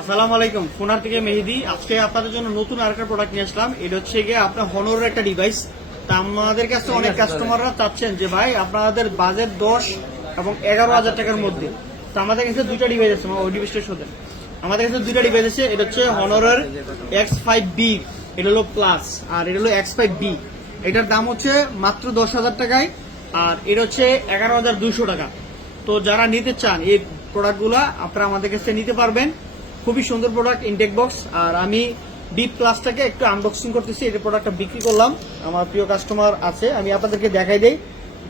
আসসালামু আলাইকুম, ফোনার থেকে মেহেদি। আজকে আপনাদের জন্য নতুন আরেকটা প্রোডাক্ট নিয়ে আসলাম। এটা হচ্ছে গিয়ে আপনার হনরের একটা ডিভাইস। তা আমাদের কাছে অনেক কাস্টমাররা চাচ্ছেন যে ভাই আপনাদের বাজেট 10 এবং 11,000 টাকার মধ্যে। তো আমাদের কাছে দুইটা ডিভাইস আছে, ওই ডিভাইসটার সাথে আমাদের কাছে দুইটা ডিভাইস আছে। এটা হচ্ছে হনরের X5B, এটা হলো প্লাস, আর এটা হলো X5B। এটার দাম হচ্ছে মাত্র 10,000 টাকায়, আর এটা হচ্ছে 11,200 টাকা। তো যারা নিতে চান এই প্রোডাক্টগুলো আপনারা আমাদের কাছে নিতে পারবেন। খুবই সুন্দর প্রোডাক্ট, ইনটেক বক্স। আর আমি বি প্লাসটাকে একটু আনবক্সিং করতেছি। এই প্রোডাক্টটা বিক্রি করলাম, আমার প্রিয় কাস্টমার আছে, আমি আপনাদেরকে দেখাই দেই।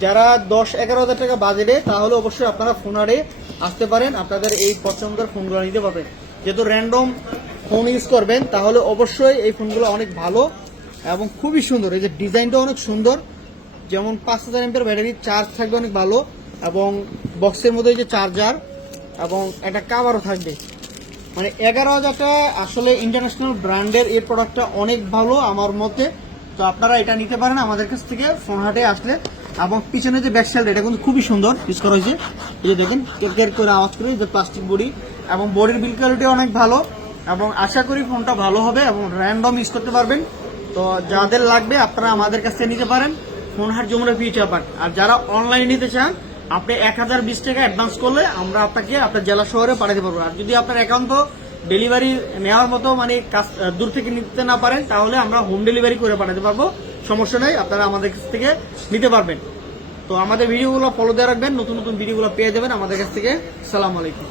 যারা 10-11,000 টাকা বাজেটে, তাহলে অবশ্যই আপনারা ফোনারে আসতে পারেন, আপনাদের এই পছন্দের ফোনগুলো নিতে পারবেন। যেহেতু র্যান্ডম ফোন ইউজ করবেন, তাহলে অবশ্যই এই ফোনগুলো অনেক ভালো এবং খুবই সুন্দর। এই যে ডিজাইনটা অনেক সুন্দর, যেমন 5000 এমপির ব্যাটারি, চার্জ থাকবে অনেক ভালো, এবং বক্সের মধ্যে যে চার্জার এবং একটা কাভারও থাকবে। মানে 11,000 টাকা আসলে ইন্টারন্যাশনাল ব্র্যান্ডের এই প্রোডাক্টটা অনেক ভালো আমার মতে। তো আপনারা এটা নিতে পারেন আমাদের কাছ থেকে ফোন হাটে আসলে। এবং পিছনে যে ব্যাকসাইড, এটা কিন্তু খুবই সুন্দর ইউজ করা হয়েছে। এই যে দেখেন, কের করে আওয়াজ করে, যে প্লাস্টিক বডি, এবং বডির বিল্ড কোয়ালিটি অনেক ভালো, এবং আশা করি ফোনটা ভালো হবে এবং র্যান্ডম ইউজ করতে পারবেন। তো যাদের লাগবে আপনারা আমাদের কাছ থেকে নিতে পারেন, ফোন হাট যমুনা ফিউচার পার্ক। আর যারা অনলাইনে নিতে চান, আপনি 1020 টাকা অ্যাডভান্স করলে আমরা আপনাকে আপনার জেলা শহরে পাঠাতে পারবো। আর যদি আপনার একান্ত ডেলিভারি নেওয়ার মতো মানে দূর থেকে নিতে না পারেন, তাহলে আমরা হোম ডেলিভারি করে পাঠাতে পারবো, সমস্যা নেই, আপনারা আমাদের কাছ থেকে নিতে পারবেন। তো আমাদের ভিডিওগুলো ফলো দিয়ে রাখবেন, নতুন নতুন ভিডিওগুলো পেয়ে যাবেন আমাদের কাছ থেকে। আসসালামু আলাইকুম।